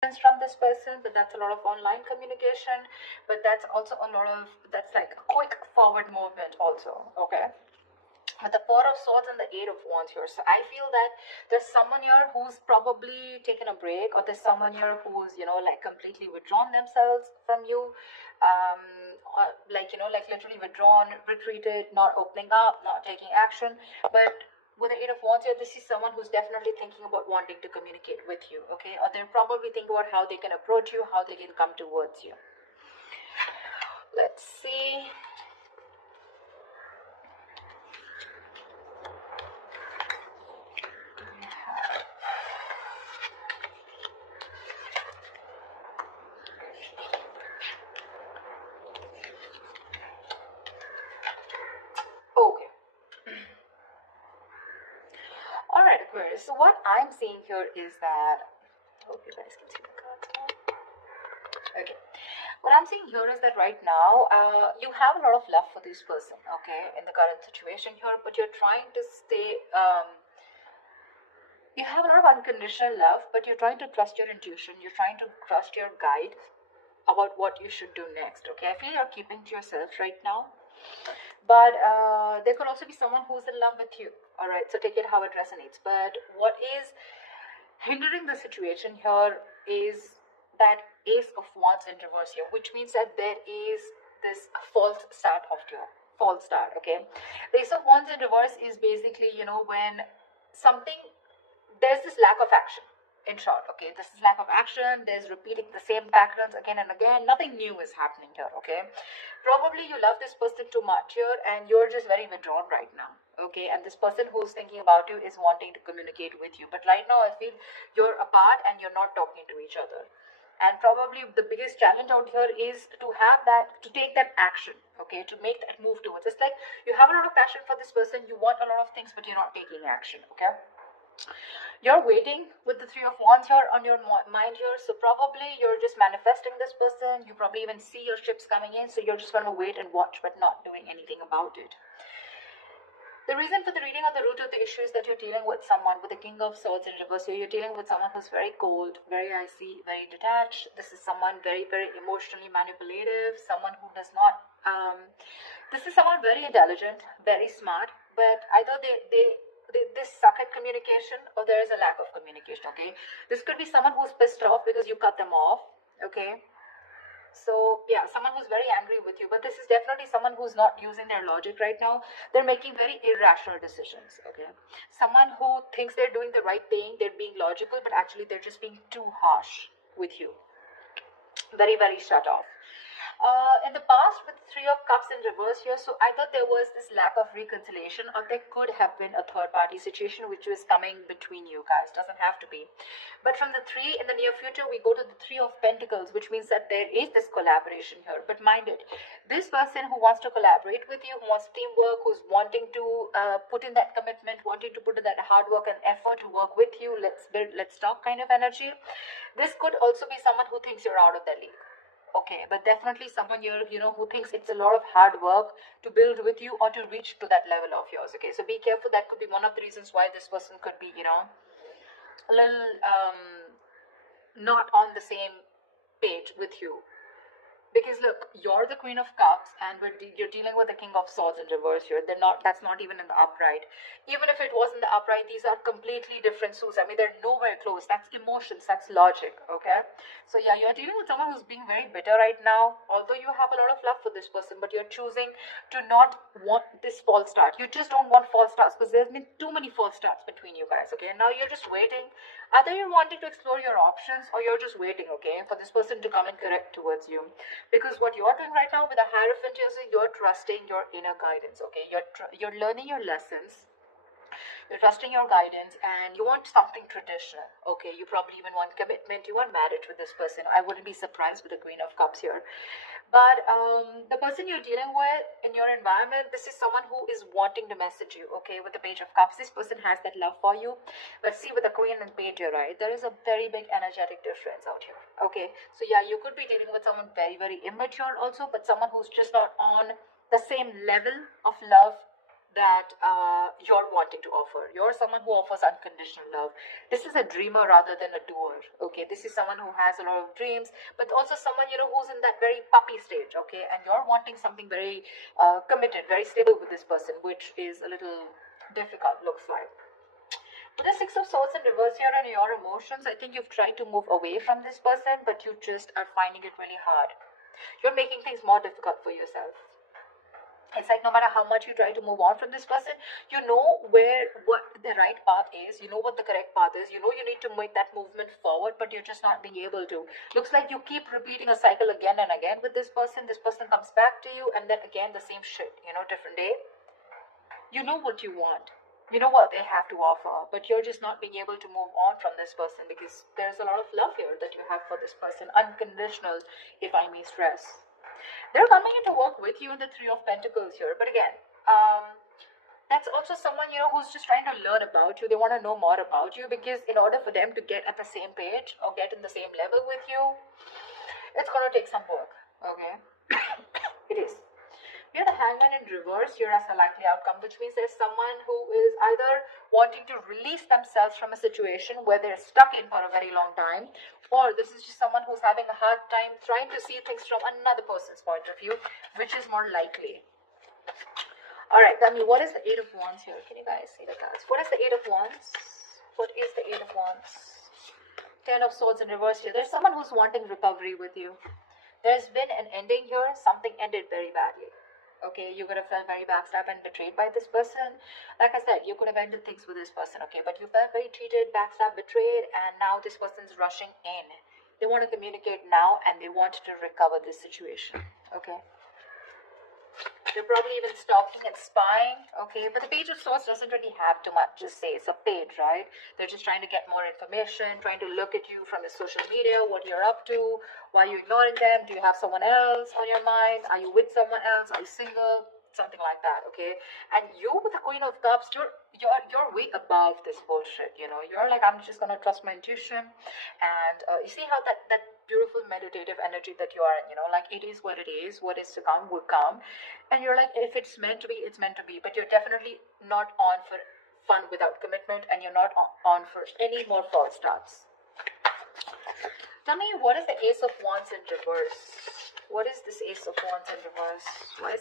from this person, but that's a lot of online communication, but that's also a lot of, that's like a quick forward movement also, okay? With the Four of Swords and the Eight of Wands here, so I feel that there's someone here who's probably taken a break, or there's someone here who's, you know, like completely withdrawn themselves from you, or like, you know, like literally withdrawn, retreated, not opening up, not taking action. But with the Eight of Wands here, this is someone who's definitely thinking about wanting to communicate with you, okay? Or they're probably thinking about how they can approach you, how they can come towards you. Let's see. Okay. All right, Aquarius. So what I'm seeing here is that, hope you guys can see the cards now. Okay. What I'm seeing here is that right now, you have a lot of love for this person, okay, in the current situation here, but you're trying to stay, you have a lot of unconditional love, but you're trying to trust your intuition, you're trying to trust your guide about what you should do next, okay? I feel you're keeping to yourself right now, but there could also be someone who's in love with you, all right? So take it how it resonates. But what is hindering the situation here is that Ace of Wands in reverse here, which means that there is this false start of your false start, okay? The Ace of Wands in reverse is basically, you know, when something, there's this lack of action, in short, okay? This is lack of action, there's repeating the same patterns again and again, nothing new is happening here, okay? Probably you love this person too much here and you're just very withdrawn right now, okay? And this person who's thinking about you is wanting to communicate with you, but right now I feel you're apart and you're not talking to each other. And probably the biggest challenge out here is to have that, to take that action, okay, to make that move towards. It's like you have a lot of passion for this person, you want a lot of things, but you're not taking action, okay? You're waiting with the Three of Wands here on your mind here, so probably you're just manifesting this person. You probably even see your ships coming in, so you're just going to wait and watch but not doing anything about it. The reason for the reading of the root of the issue is that you're dealing with someone with the King of Swords in reverse. So you're dealing with someone who's very cold, very icy, very detached. This is someone very, very emotionally manipulative, someone who does not, this is someone very intelligent, very smart, but either they suck at communication or there is a lack of communication, okay? This could be someone who's pissed off because you cut them off, okay? So yeah, someone who's very angry with you, but this is definitely someone who's not using their logic right now. They're making very irrational decisions, okay? Someone who thinks they're doing the right thing, they're being logical, but actually they're just being too harsh with you. Very, very shut off. In the past with Three of Cups in reverse here, so either there was this lack of reconciliation or there could have been a third party situation which was coming between you guys. Doesn't have to be, but from the three in the near future we go to the Three of Pentacles, which means that there is this collaboration here. But mind it, this person who wants to collaborate with you, who wants teamwork, who's wanting to put in that commitment, wanting to put in that hard work and effort to work with you, let's build, let's talk kind of energy. This could also be someone who thinks you're out of their league, okay? But definitely someone here, you know, who thinks it's a lot of hard work to build with you or to reach to that level of yours, okay? So be careful. That could be one of the reasons why this person could be, you know, a little not on the same page with you. Because look, you're the Queen of Cups and you're dealing with the King of Swords in reverse here. They're not, that's not even in the upright. Even if it was in the upright, these are completely different suits. I mean, they're nowhere close. That's emotions, that's logic, okay? So yeah, you're dealing with someone who's being very bitter right now, although you have a lot of love for this person, but you're choosing to not want this false start. You just don't want false starts because there's been too many false starts between you guys, okay? And now you're just waiting. Either you're wanting to explore your options or you're just waiting, okay, for this person to come and correct towards you. Because what you're doing right now with a Hierophant is you're trusting your inner guidance, okay? You're learning your lessons, you're trusting your guidance, and you want something traditional, okay? You probably even want commitment, you want marriage with this person. I wouldn't be surprised with the Queen of Cups here. But the person you're dealing with in your environment, this is someone who is wanting to message you, okay? With the Page of Cups, this person has that love for you. But see, with the Queen and Page here, right, there is a very big energetic difference out here, okay? So yeah, you could be dealing with someone very, very immature also, but someone who's just not on the same level of love that you're wanting to offer. You're someone who offers unconditional love. This is a dreamer rather than a doer. Okay, this is someone who has a lot of dreams, but also someone, you know, who's in that very puppy stage. Okay, and you're wanting something very committed, very stable with this person, which is a little difficult, looks like. With the Six of Swords in reverse here and your emotions, I think you've tried to move away from this person, but you just are finding it really hard. You're making things more difficult for yourself. It's like no matter how much you try to move on from this person, you know what the right path is, you know what the correct path is, you know you need to make that movement forward, but you're just not being able to. Looks like you keep repeating a cycle again and again with this person. This person comes back to you, and then again the same shit, you know, different day. You know what you want. You know what they have to offer, but you're just not being able to move on from this person because there's a lot of love here that you have for this person. Unconditional, if I may stress. They're coming in to work with you in the Three of Pentacles here. But again, that's also someone, you know, who's just trying to learn about you. They want to know more about you because in order for them to get at the same page or get in the same level with you, it's going to take some work. Okay? It is. You're the Hangman in reverse here as a likely outcome, which means there's someone who is either wanting to release themselves from a situation where they're stuck in for a very long time, or this is just someone who's having a hard time trying to see things from another person's point of view, which is more likely. Alright, tell me, what is the Eight of Wands here? Can you guys see the cards? What is the Eight of Wands? What is the Eight of Wands? Ten of Swords in reverse here. There's someone who's wanting recovery with you. There's been an ending here. Something ended very badly. Okay, you could have felt very backstabbed and betrayed by this person. Like I said, you could have ended things with this person, okay? But you felt very cheated, backstabbed, betrayed, and now this person's rushing in. They want to communicate now, and they want to recover this situation, okay? They're probably even stalking and spying, okay? But the Page of Swords doesn't really have too much to say. It's a page, right? They're just trying to get more information, trying to look at you from your social media, what you're up to, why are you ignoring them, do you have someone else on your mind, are you with someone else, are you single, something like that, okay? And you with the Queen of Cups, you're way above this bullshit, you know? You're like, I'm just gonna trust my intuition, and you see how that beautiful meditative energy that you are in, you know, like it is what is to come will come, and you're like, if it's meant to be, it's meant to be, but you're definitely not on for fun without commitment, and you're not on for any more false starts. Tell me, what is the Ace of Wands in reverse? What is this Ace of Wands in reverse? What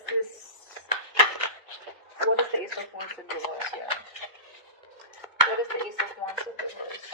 is the Ace of Wands in reverse here? What is the Ace of Wands in reverse?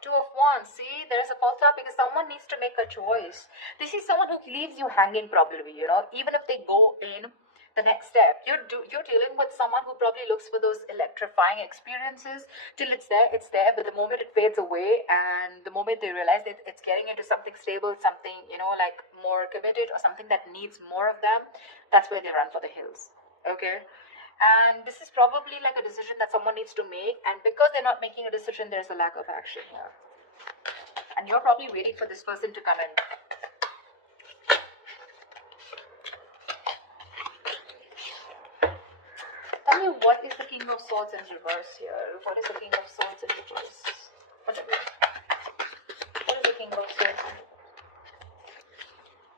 Two of Wands. See, there is a false start because someone needs to make a choice. This is someone who leaves you hanging probably, you know, even if they go in the next step. You're dealing with someone who probably looks for those electrifying experiences. Till it's there, but the moment it fades away and the moment they realize that it's getting into something stable, something, you know, like more committed or something that needs more of them, that's where they run for the hills, okay? And this is probably like a decision that someone needs to make, and because they're not making a decision, there's a lack of action here. And you're probably waiting for this person to come in. Tell me, what is the King of Swords in reverse here? What is the King of Swords in reverse? What is the King of Swords?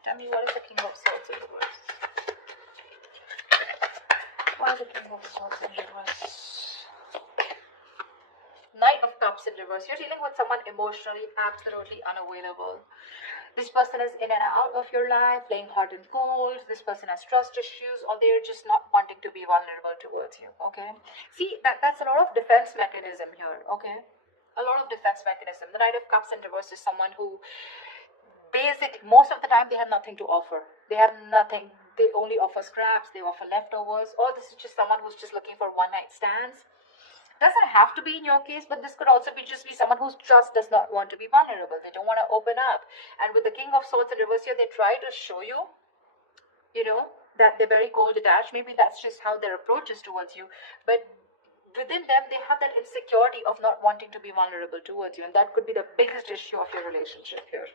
Tell me, what is the King of Swords in reverse? What is the King of Swords in reverse? Knight of Cups in reverse. You're dealing with someone emotionally absolutely unavailable. This person is in and out of your life, playing hot and cold. This person has trust issues, or they're just not wanting to be vulnerable towards you, okay? See, that's a lot of defense mechanism here, okay? A lot of defense mechanism. The Knight of Cups in reverse is someone who most of the time they have nothing to offer. They have nothing. They only offer scraps, they offer leftovers, or this is just someone who's just looking for one-night stands. Doesn't have to be in your case, but this could also be just be someone who just does not want to be vulnerable. They don't want to open up. And with the King of Swords in reverse here, they try to show you, you know, that they're very cold detached. Maybe that's just how their approach is towards you. But within them, they have that insecurity of not wanting to be vulnerable towards you. And that could be the biggest issue of your relationship here.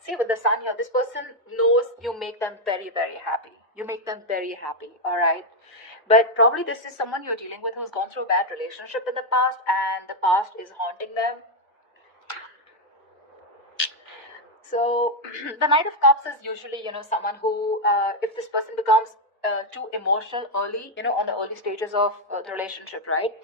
See, with the Sun here, this person knows you make them very, very happy. You make them very happy, all right? But probably this is someone you're dealing with who's gone through a bad relationship in the past, and the past is haunting them. So the Knight of Cups is usually, someone who, if this person becomes too emotional early, on the early stages of the relationship, right?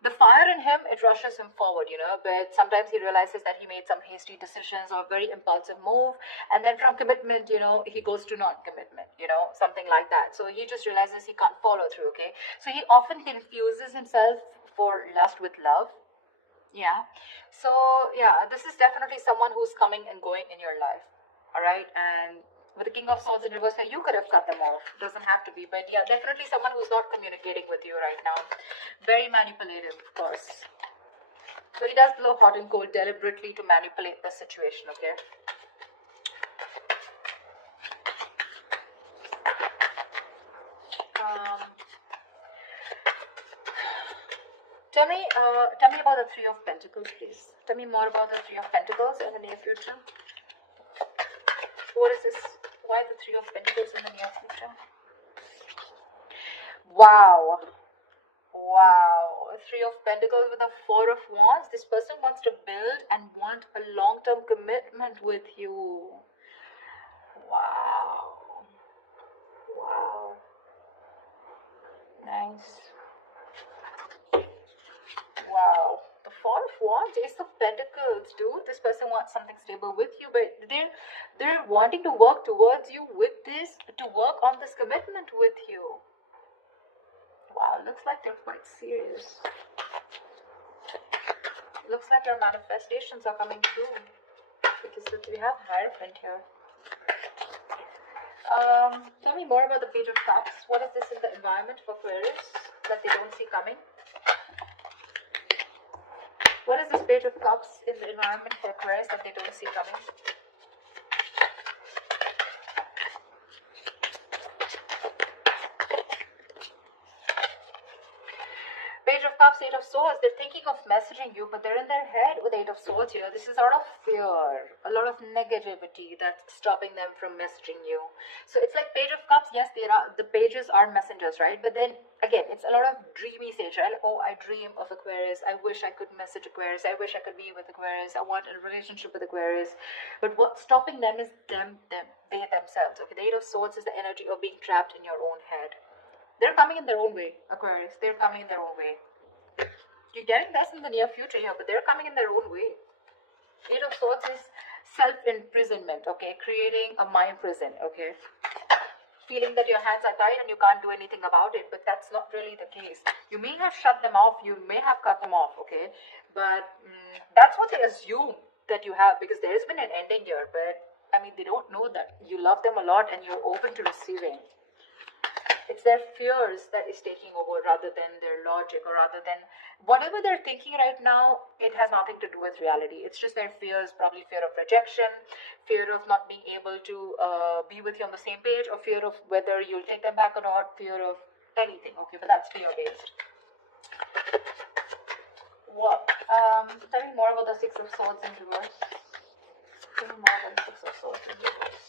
The fire in him, it rushes him forward, but sometimes he realizes that he made some hasty decisions or very impulsive move, and then from commitment, he goes to non-commitment, something like that. So he just realizes he can't follow through, okay? So he often confuses himself for lust with love. Yeah. So yeah, this is definitely someone who's coming and going in your life. All right. And with the King of Swords in reverse, you could have cut them off. Doesn't have to be, but yeah, definitely someone who's not communicating with you right now. Very manipulative, of course. So he does blow hot and cold deliberately to manipulate the situation. Okay. Tell me about the Three of Pentacles, please. Tell me more about the Three of Pentacles in the near future. What is this? Why the Three of Pentacles in the near future? Wow. Wow. Three of Pentacles with a Four of Wands. This person wants to build and want a long-term commitment with you. Wow. Wow. Nice. Wow. The Four of Wands, Ace of Pentacles, dude. This person wants something stable with you, but they're wanting to work towards you with this, to work on this commitment with you. Wow, looks like they're quite serious. Looks like your manifestations are coming true, because we have Hierophant here. Tell me more about the Page of Cups. What is this in the environment for Aquarius that they don't see coming? What is this Page of Cups in the environment for Aquarius that they don't see coming? Page of Cups, Eight of Swords. They're thinking of messaging you, but they're in their head with Eight of Swords here. This is out of fear, a lot of negativity that's stopping them from messaging you. So it's like Page of Cups. Yes, the pages are messengers, right? But then again, it's a lot of dreamy stage, right? Oh, I dream of Aquarius. I wish I could message Aquarius. I wish I could be with Aquarius. I want a relationship with Aquarius. But what's stopping them is they themselves. Okay, the Eight of Swords is the energy of being trapped in your own head. They're coming in their own way, Aquarius. They're coming in their own way. You're getting this in the near future here, but they're coming in their own way. Eight of Swords is self-imprisonment, okay? Creating a mind prison, okay? Feeling that your hands are tied and you can't do anything about it, but that's not really the case. You may have shut them off, you may have cut them off, okay? But that's what they assume that you have, because there's been an ending here, but I mean, they don't know that you love them a lot and you're open to receiving. It's their fears that is taking over rather than their logic, or rather than whatever they're thinking right now. It has nothing to do with reality. It's just their fears, probably fear of rejection, fear of not being able to be with you on the same page, or fear of whether you'll take them back or not, fear of anything, okay? But that's fear based. What? Tell me more about the Six of Swords in reverse. Tell me more about the Six of Swords in reverse.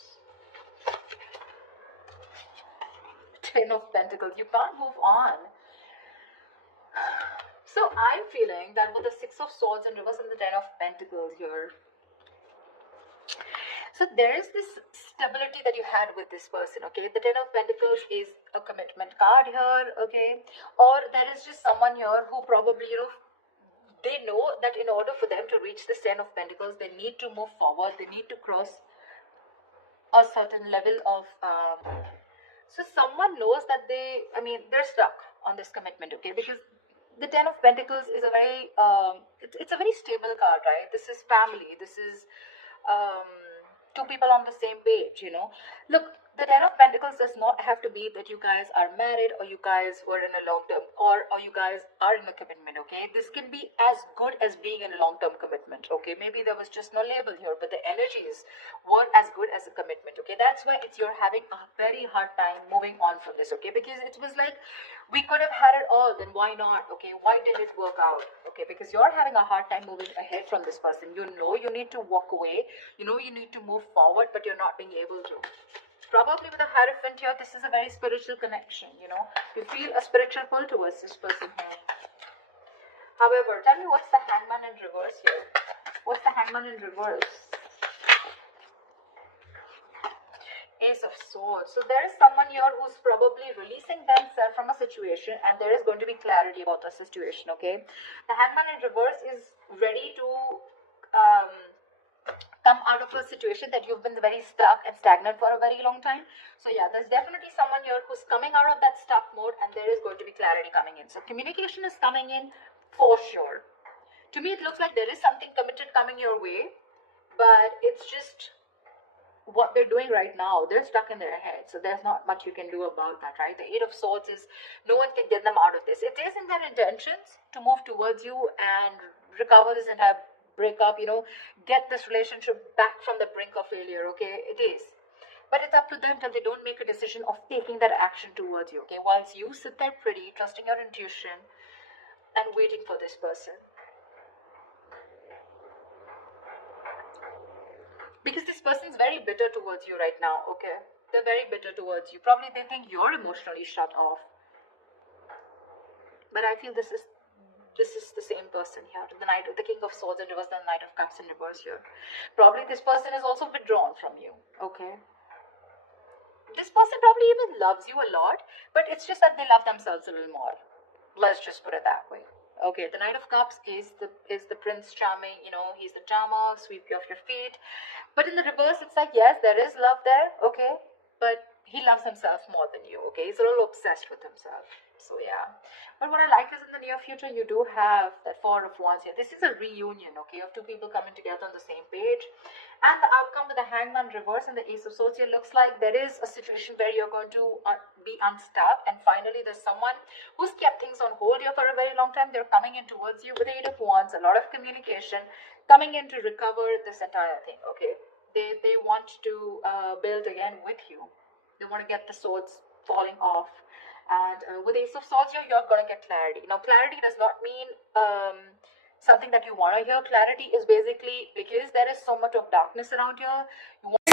Ten of Pentacles. You can't move on. So I'm feeling that with the Six of Swords in reverse and the Ten of Pentacles here, so there is this stability that you had with this person, okay? The Ten of Pentacles is a commitment card here, okay? Or there is just someone here who probably, they know that in order for them to reach this Ten of Pentacles, they need to move forward. They need to cross a certain level of... So someone knows that they're stuck on this commitment, okay? Because the Ten of Pentacles is a very, it's a very stable card, right? This is family. This is two people on the same page, Look, the Ten of Pentacles does not have to be that you guys are married, or you guys were in a long-term, or you guys are in a commitment, okay? This can be as good as being in a long-term commitment, okay? Maybe there was just no label here, but the energies were as good as a commitment, okay? That's why you're having a very hard time moving on from this, okay? Because it was like, we could have had it all, then why not, okay? Why didn't it work out, okay? Because you're having a hard time moving ahead from this person. You know you need to walk away. You know you need to move forward, but you're not being able to. Probably with a Hierophant here, this is a very spiritual connection, You feel a spiritual pull towards this person here. However, tell me what's the Hangman in reverse here? What's the Hangman in reverse? Ace of Swords. So there is someone here who's probably releasing themselves from a situation, and there is going to be clarity about the situation, okay? The Hangman in reverse is ready to come out of a situation that you've been very stuck and stagnant for a very long time. So yeah, there's definitely someone here who's coming out of that stuck mode, and there is going to be clarity coming in. So communication is coming in for sure. To me, it looks like there is something committed coming your way, but it's just what they're doing right now. They're stuck in their head, so there's not much you can do about that, right? The Eight of Swords is no one can get them out of this. It is in their intentions to move towards you and recover this entire breakup, you know, get this relationship back from the brink of failure, okay? It is. But it's up to them till they don't make a decision of taking that action towards you, okay? Whilst you sit there pretty, trusting your intuition and waiting for this person. Because this person is very bitter towards you right now, okay? They're very bitter towards you. Probably they think you're emotionally shut off. But I feel this is the same person here. The King of Swords in reverse, the Knight of Cups in reverse here. Probably this person is also withdrawn from you, okay? This person probably even loves you a lot, but it's just that they love themselves a little more. Let's just put it that way. Okay, the Knight of Cups is the Prince Charming, you know, he's the charmer, sweep you off your feet. But in the reverse, it's like, yes, there is love there, okay, but he loves himself more than you, okay? He's a little obsessed with himself. So yeah. But what I like is in the near future, you do have that Four of Wands here. This is a reunion, okay, of two people coming together on the same page. And the outcome with the Hangman reverse and the Ace of Swords here looks like there is a situation where you're going to be unstuck. And finally, there's someone who's kept things on hold here for a very long time. They're coming in towards you with the Eight of Wands, a lot of communication, coming in to recover this entire thing, okay? They want to build again with you. They want to get the swords falling off. And with Ace of Swords here, you're going to get clarity. Now, clarity does not mean something that you want to hear. Clarity is basically because there is so much of darkness around here. You want